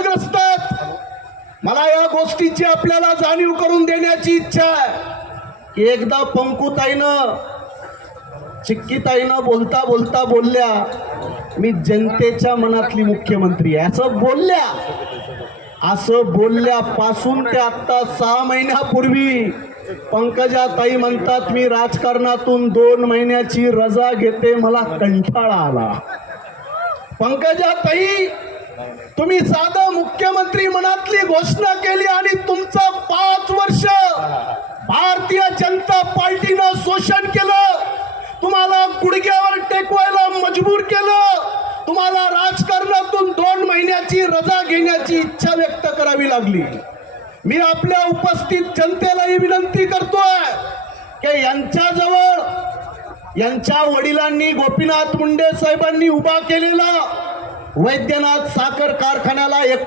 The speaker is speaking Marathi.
ग्रस्तात। मला या गोष्टीची आपल्याला जाणीव करून देण्याची इच्छा आहे की एकदा पंकुताईनं चिक्कीताईनं बोलता बोलता बोलल्या, मी जनतेच्या मनातली मुख्यमंत्री आहे असं बोलल्यापासून ते आता 6 महिन्यापूर्वी पंकजाताई म्हणतात, मी राजकारणातून 2 महिन्याची रजा घेते, मला कंटाळा आला। पंकजाताई, तुम्ही साधं मुख्यमंत्री मनातली घोषणा केली आणि तुमचं 5 वर्ष भारतीय जनता पार्टीनं शोषण केलं, तुम्हाला गुडघ्यावर टेकवायला मजबूर केलं, तुम्हाला राजकारणातून 2 महिन्याची रजा घेण्याची इच्छा व्यक्त करावी लागली। मी आपल्या उपस्थित जनतेलाही विनंती करतोय की यांच्याजवळ यांच्या वडिलांनी गोपीनाथ मुंडे साहेबांनी उभा केलेला वैद्यनाथ साखर कारखान्याला